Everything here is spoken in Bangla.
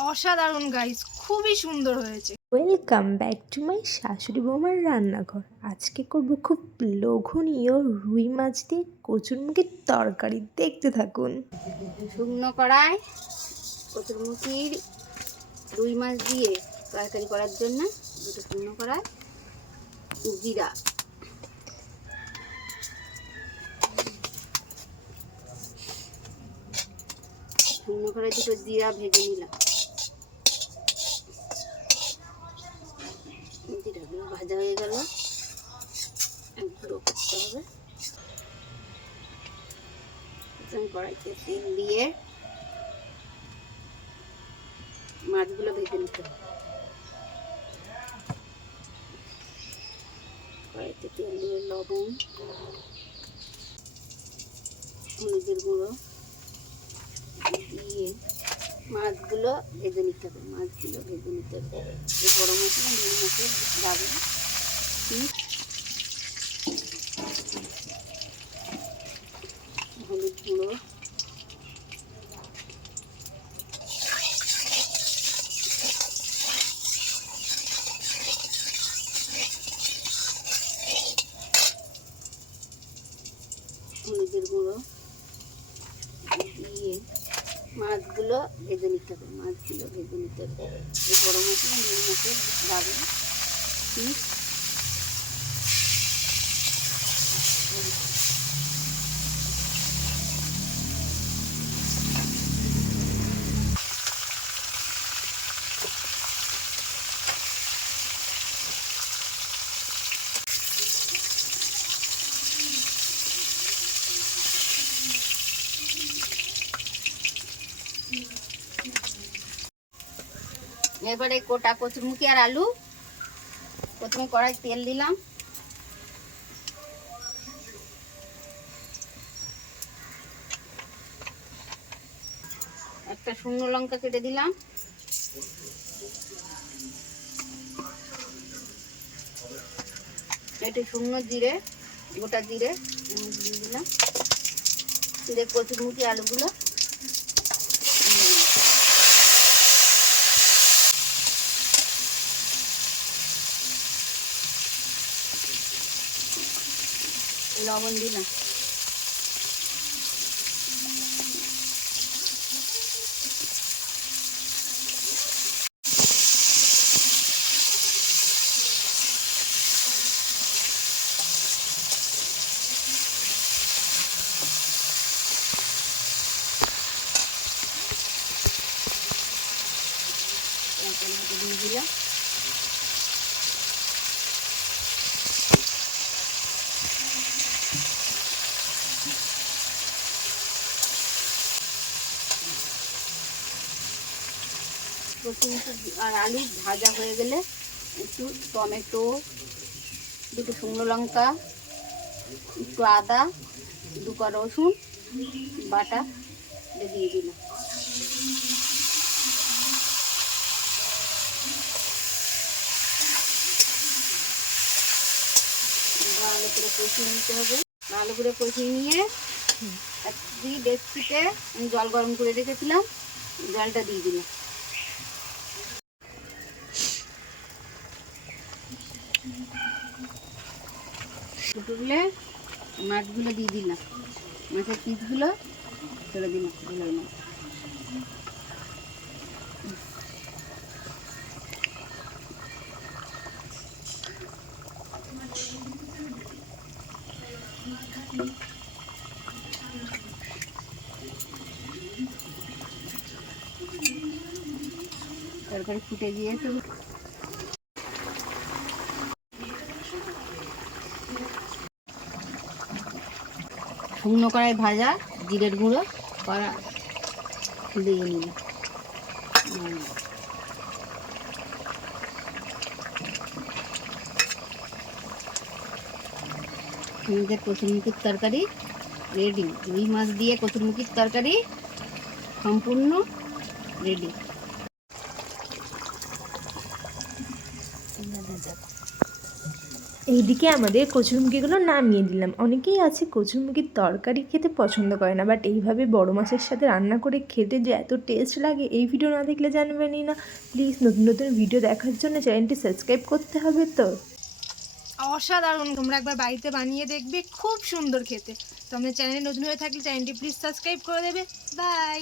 অসাধারণ গাইস খুবই সুন্দর হয়েছে। ওয়েলকাম ব্যাক টু মাই শাশুড়ি বৌমার রান্নাঘর। আজকে করব খুব লোভনীয় রুই মাছ দিয়ে কচুরমুখীর তরকারি। দেখতে থাকুন। শুকনো কড়াই কচুরমুখির রুই মাছ দিয়ে তরকারি করার জন্য দুটো শুকনো কড়াই জিরা। শুকনো কড়াই দুটো জিরা ভেজে নিলাম। ভাজা হয়ে গেল। গুঁড়ো করতে হবে। কড়াইতে তেল দিয়ে মাছগুলো ভেজে নিতে হবে। কড়াইতে তেল দিয়ে লবণ, হলুদের গুঁড়ো দিয়ে মাছগুলো ভেজে নিতে হবে। মাছগুলো ভেজে নিতে হবে। এই বড়ো মশলা মাছের যাবে হলুদ গুঁড়ো। হলুদের গুঁড়ো। দিয়ে মাছগুলো ভেজে নিতে হবে, মাছগুলো ভেজে নিতে হবে। এই বড়ো মশলা, নুন মাছের যাবে এবারে কোটা কচুরমুখী আর আলু। প্রথমে কড়াই তেল দিলাম। একটা শুকনো লঙ্কা কেটে দিলাম। একটু শুকনো জিরে, গোটা জিরে দিয়ে দিলাম। কচুরমুখী আলুগুলো দিয়ে দিলাম। লবণ টমেটো দিয়ে দিলাম। প্রথমে আর আলু ভাজা হয়ে গেলে একটু টমেটো দুটো শুকনো লঙ্কা একটু আদা দু দুকা রসুন বাটা দিয়ে দিলাম। ভালো করে কষিয়ে নিতে হবে। ভালো করে কষিয়ে নিয়ে একটি ডেকচিতে আমি জল গরম করে রেখেছিলাম জলটা দিয়ে দিলাম। ফুটুলে মাছগুলো দিয়ে দিলাম। মাছের পিসগুলো ছেড়ে দিলাম ঝোলের মধ্যে তরকারি ফুটে গিয়েছে। শুকনো কড়াই ভাজা, জিরের গুঁড়ো, কড়া দিয়ে নিলাম। আমাদের কচুরমুখির তরকারি রেডি রুই মাছ দিয়ে কচুরমুখির তরকারি সম্পূর্ণ রেডি এইদিকে আমাদের কচুরমুখিগুলো নামিয়ে দিলাম। অনেকেই আছে কচুরমুখির তরকারি খেতে পছন্দ করে না বাট এইভাবে বড় মাছের সাথে রান্না করে খেতে যে এত টেস্ট লাগে, এই ভিডিও না দেখলে জানবেনই না। প্লিজ নতুন নতুন ভিডিও দেখার জন্য চ্যানেলটি সাবস্ক্রাইব করতে হবে তো। অসাধারণ, তোমরা একবার বাড়িতে বানিয়ে দেখবে, খুব সুন্দর খেতে। তো আমাদের চ্যানেলে নতুন হয়ে থাকলে চ্যানেলটি প্লিজ সাবস্ক্রাইব করে দেবে। বাই